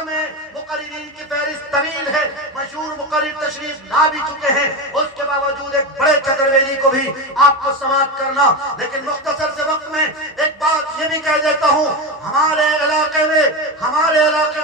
کم ہے، مقررین کی فہرست طویل ہے، مشہور مقرر تشریف لا بھی چکے ہیں، اس کے باوجود ایک بڑے چترویلی کو بھی آپ کو سماعت کرنا۔ لیکن مختصر سے وقت میں ایک بات یہ بھی کہہ دیتا ہوں، ہمارے علاقے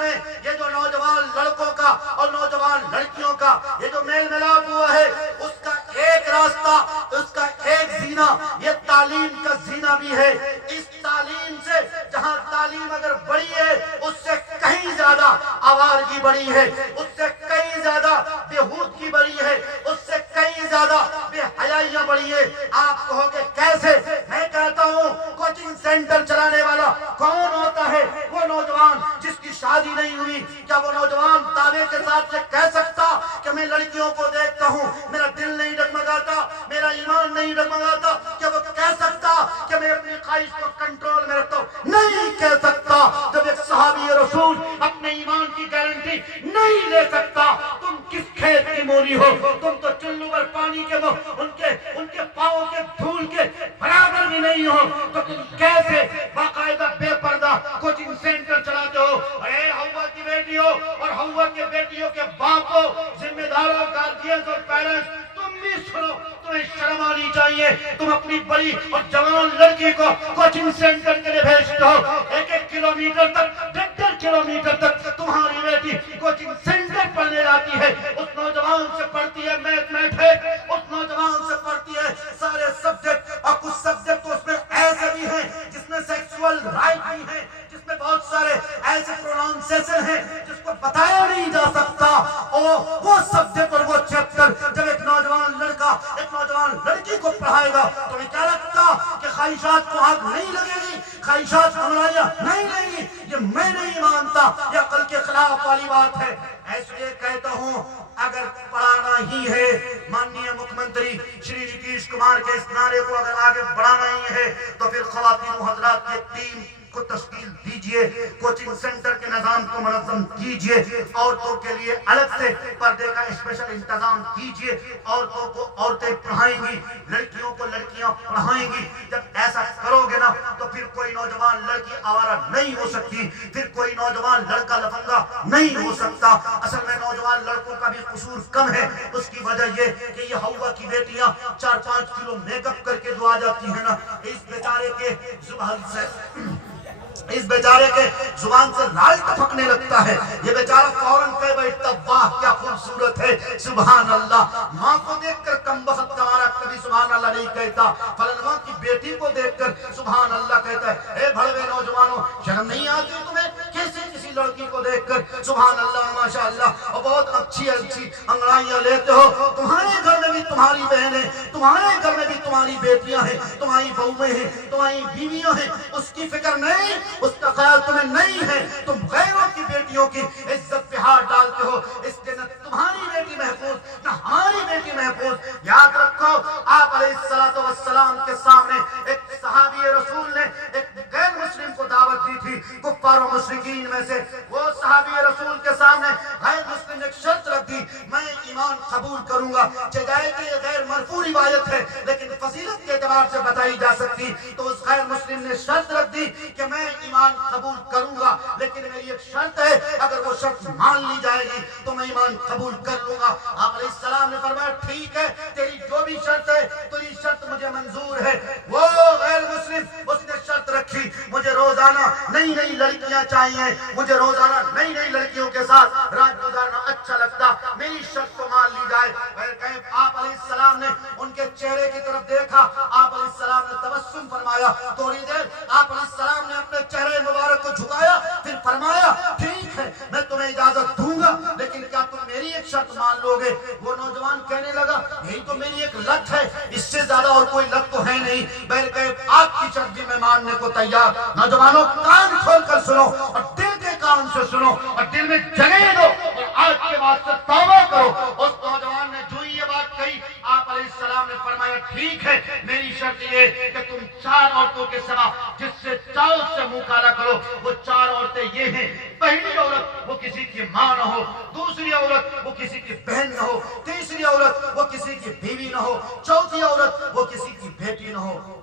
میں یہ جو نوجوان لڑکوں کا اور نوجوان لڑکیوں کا یہ جو میل ملاپ ہوا ہے، اس کا ایک راستہ، اس کا ایک زینہ یہ تعلیم کا زینہ بھی ہے۔ اس تعلیم سے، جہاں تعلیم اگر بڑی ہے، اس سے کہیں زیادہ آوارگی بڑی ہے، اس سے کہیں زیادہ بےہودگی بڑی ہے، اس سے کہیں زیادہ بے حیائیاں بڑی ہے۔ آپ کہو گے کیسے؟ میں کہتا ہوں کوچنگ سینٹر چلانے والا کون ہوتا ہے؟ وہ نوجوان جس کی شادی نہیں ہوئی۔ کیا وہ نوجوان دعوے کے ساتھ یہ کہہ سکتا کہ میں لڑکیوں کو دیکھتا ہوں میرا دل نہیں ڈگمگاتا، میرا ایمان نہیں ڈگمگاتا؟ کیا وہ کہہ سکتا کہ میں اپنی خواہش کو کنٹرول میں رکھتا ہوں؟ نہیں کہہ سکتا۔ جب ایک صحابی رسول اپنے ایمان کی گارنٹی نہیں لے سکتا، تم کس کھیت کی مولی ہو؟ تم تو چلو بھر پانی کے ان کے پاؤں کے دھول کے برابر بھی نہیں ہو، تو تم کیسے باقاعدہ بے پردہ کوچنگ سینٹر چلاتے ہو؟ اے ہوا کی بیٹیوں اور ہوا کے بیٹیوں کے باپوں، ذمہ داروں، گارڈینز اور پیرنٹس، تم بھی سنو، تمہیں شرم آنی چاہیے۔ تم اپنی بڑی اور جوان لڑکی کو کوچنگ سینٹر کے لیے بھیجتے ہو، 1-1 کلومیٹر تک، 1.5 کلومیٹر تک تمہاری بیٹی کوچنگ سینٹر پڑھنے جاتی ہے۔ اس نوجوان سے پڑھتی ہے میتھمیٹکس، اس نوجوان سے پڑھتی ہے سارے سبجیکٹ، اور کچھ سبجیکٹ اس میں ایسے بھی ہیں جس میں سیکسول رائٹ بھی ہیں، جس میں بہت سارے ایسے پروننسیشن ہیں جس کو بتایا نہیں جا سکتا۔ اور وہ سبجیکٹ اور وہ چیپٹر جب ایک نوجوان لڑکا ایک نوجوان لڑکی کو پڑھائے گا تو ہمیں کیا لگتا کہ خواہشات کو آگ نہیں لگے گی، خواہشات ہمراریاں نہیں لگیں گی؟ یہ میں نہیں مانتا، یہ عقل کے خلاف والی بات ہے۔ اس لیے کہتا ہوں اگر پڑھانا ہی ہے، ماننیہ مکھ منتری شری نتیش کمار کے اس نعرے کو اگر آگے بڑھانا ہی ہے تو پھر خواتین و حضرات کی ٹیم کو تشکیل دیجئے، کوچنگ سینٹر کے نظام کو منظم کیجئے، عورتوں کے لیے الگ سے پردے کا اسپیشل انتظام کیجئے، عورتوں کو عورتیں پڑھائیں گی، لڑکیوں کو لڑکیاں پڑھائیں گی۔ جب ایسا کرو گے نا تو پھر کوئی نوجوان لڑکی آوارہ نہیں ہو سکتی، پھر کوئی نوجوان لڑکا لفنگا نہیں ہو سکتا۔ اصل میں نوجوان لڑکوں کا بھی قصور کم ہے، اس کی وجہ یہ کہ یہ ہوا کی بیٹیاں 4-5 کلو میک اپ کر کے جو آ جاتی ہیں نا، اس بیچارے کے زبان سے لال ٹپکنے لگتا ہے، یہ بیچارہ فوراً کہہ بیٹھتا واہ کیا خوبصورت ہے، سبحان اللہ۔ ماں کو دیکھ کر کم بخت ہمارا کبھی سبحان اللہ نہیں کہتا، فلانواں کی بیٹی کو دیکھ کر سبحان اللہ کہتا ہے۔ اے بھڑوے نوجوانوں، شرم نہیں آتی تمہیں؟ کسی لڑکی کو دیکھ کر سبحان اللہ ماشاءاللہ اور بہت اچھی انگڑائیاں لیتے ہو؟ تمہارے گھر میں بھی تمہاری بہنیں، تمہارے گھر میں بھی تمہاری بیٹیاں ہیں، تمہاری بہویں ہیں، تمہاری بیویاں ہیں، اس کی فکر نہیں، اس کا خیال تمہیں نہیں ہے۔ تم غیروں کی بیٹیوں کی عزت پہ ہاتھ ڈالتے ہو، اس کے نہ تمہاری بیٹی محفوظ نہ ہماری بیٹی محفوظ۔ یاد رکھو آپ علیہ السلام کے سامنے ایک صحابی رسول نے ایک غیر مسلم کو دعوت دی تھی، کفار و مشرکین میں سے۔ وہ صحابی رسول کے سامنے غیر مسلم نے ایک شرط رکھ دی، میں ایمان قبول کروں گا، چاہے کہ یہ غیر مرفوع روایت ہے لیکن فضیلت کے اعتبار سے بتائی جا سکتی۔ تو اس غیر مسلم نے شرط رکھ دی کہ میں ایمان قبول کروں گا لیکن میری ایک شرط ہے، اگر وہ شرط مان لی جائے گی تو میں ایمان قبول کر لوں گا۔ آپ علیہ السلام نے فرمایا ٹھیک ہے، تیری جو بھی شرط ہے تیری شرط مجھے منظور ہے۔ وہ غیر مسلم اس نے شرط رکھی، مجھے روزانہ نئی نئی لڑکیاں چاہیے، مجھے روزانہ نئی نئی لڑکیوں کے ساتھ رات گزارنا اچھا لگتا، میری شرط کو مان لی جائے۔ آپ علیہ السلام نے ان کے چہرے کی طرف دیکھا، آپ علیہ السلام نے تبسم فرمایا، تھوڑی دیر آپ علیہ السلام نے اپنے چہرے مبارک کو جھکایا، پھر فرمایا ٹھیک ہے میں تمہیں اجازت دوں گا لیکن کیا تم میری ایک شرط مان لو گے؟ وہ نوجوان کہنے لگا یہی تو میری ایک لت ہے، اس سے زیادہ اور کوئی لت تو ہے نہیں، بلکہ آپ کی شرط بھی میں ماننے کو تیار۔ نوجوانوں کان کھول کر سنو اور دل کے کان سے سنو اور دل میں جگہ دو اور آج کے بعد سے توبہ کرو۔ اس نوجوان نے جو یہ بات کہی، آپ علیہ السلام نے فرمایا ٹھیک ہے، میری شرط یہ کہ تم 4 عورتوں کے سوا جس سے چاہو اس سے منہ کالا کرو۔ وہ 4 عورتیں یہ ہیں، پہلی عورت وہ کسی کی ماں نہ ہو، دوسری عورت وہ کسی کی بہن نہ ہو، تیسری عورت وہ کسی کی بیوی نہ ہو، چوتھی عورت وہ کسی کی بیٹی نہ ہو۔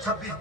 26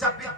26